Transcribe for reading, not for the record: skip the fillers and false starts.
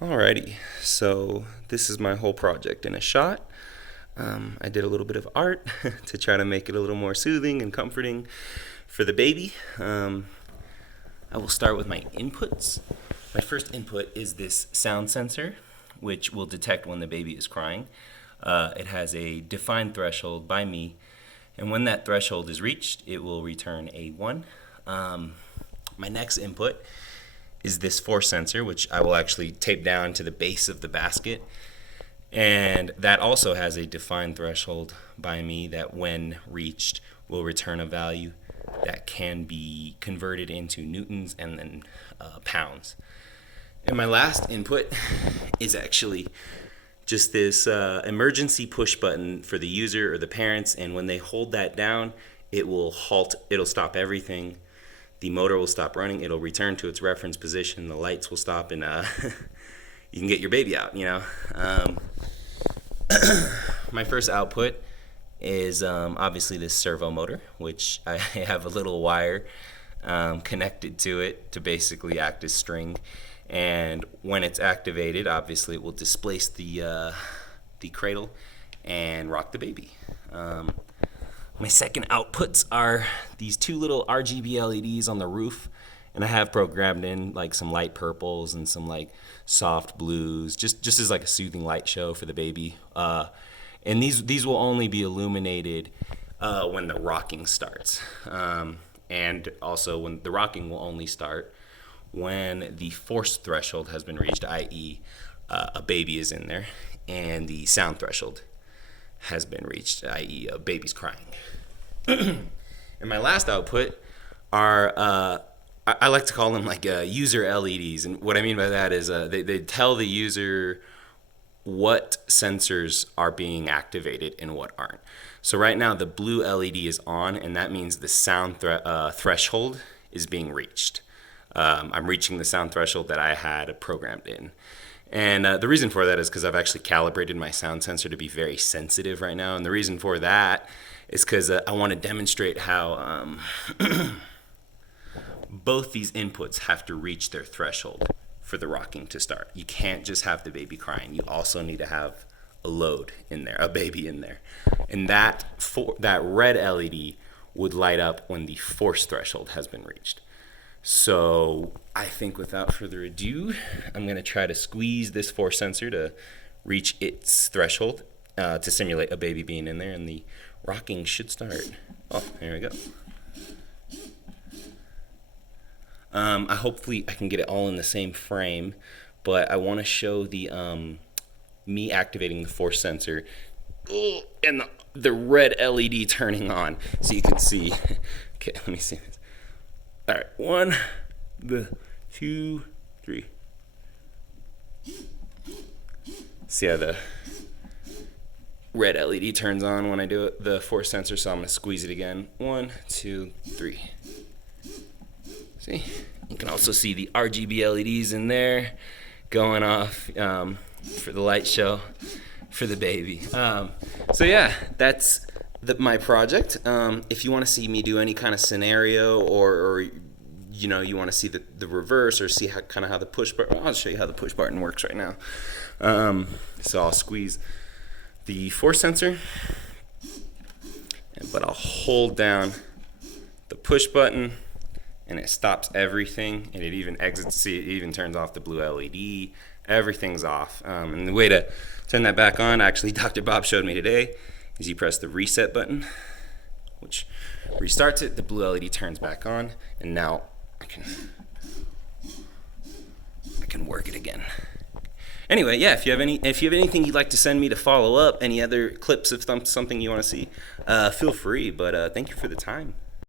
Alrighty, so this is my whole project in a shot. I did a little bit of art to try to make it a little more soothing and comforting for the baby. I will start with my inputs. My first input is this sound sensor, which will detect when the baby is crying. It has a defined threshold by me, and when that threshold is reached, it will return a 1. My next input is this force sensor, which I will actually tape down to the base of the basket. And that also has a defined threshold by me that when reached will return a value that can be converted into newtons and then pounds. And my last input is actually just this emergency push button for the user or the parents, and when they hold that down, it will halt, it'll stop everything. The motor will stop running, it'll return to its reference position, the lights will stop, and you can get your baby out, My first output is obviously this servo motor, which I have a little wire connected to it to basically act as string. And when it's activated, obviously it will displace the cradle and rock the baby. My second outputs are these two little RGB LEDs on the roof, and I have programmed in like some light purples and some like soft blues, just as like a soothing light show for the baby. And these will only be illuminated when the rocking starts, and also when the rocking will only start when the force threshold has been reached, i.e., a baby is in there, and the sound threshold has been reached, i.e., a baby's crying. And my last output are, I like to call them like user LEDs. And what I mean by that is they tell the user what sensors are being activated and what aren't. So right now the blue LED is on, and that means the sound threshold is being reached. I'm reaching the sound threshold that I had programmed in. And the reason for that is because I've actually calibrated my sound sensor to be very sensitive right now. And the reason for that is because I want to demonstrate how both these inputs have to reach their threshold for the rocking to start. You can't just have the baby crying. You also need to have a load in there, a baby in there. And that red LED would light up when the force threshold has been reached. So I think without further ado, I'm going to try to squeeze this force sensor to reach its threshold to simulate a baby being in there, and the rocking should start. Oh, here we go. Hopefully I can get it all in the same frame, but I want to show the me activating the force sensor and the red LED turning on so you can see. Okay, let me see this. All right, 1, 2, 3. See how the red LED turns on when I do it, the force sensor, so I'm going to squeeze it again. 1, 2, 3. See? You can also see the RGB LEDs in there going off for the light show for the baby. So yeah, that's my project. If you want to see me do any kind of scenario, or you want to see the reverse, or see how the push button, I'll show you how the push button works right now. So I'll squeeze the force sensor, but I'll hold down the push button, and it stops everything, and it even exits. See, it even turns off the blue LED. Everything's off. And the way to turn that back on, actually, Dr. Bob showed me today, is you press the reset button, which restarts it. The blue LED turns back on, and now I can work it again. Anyway, yeah, if you have anything you'd like to send me to follow up, any other clips of something you want to see, feel free. But thank you for the time.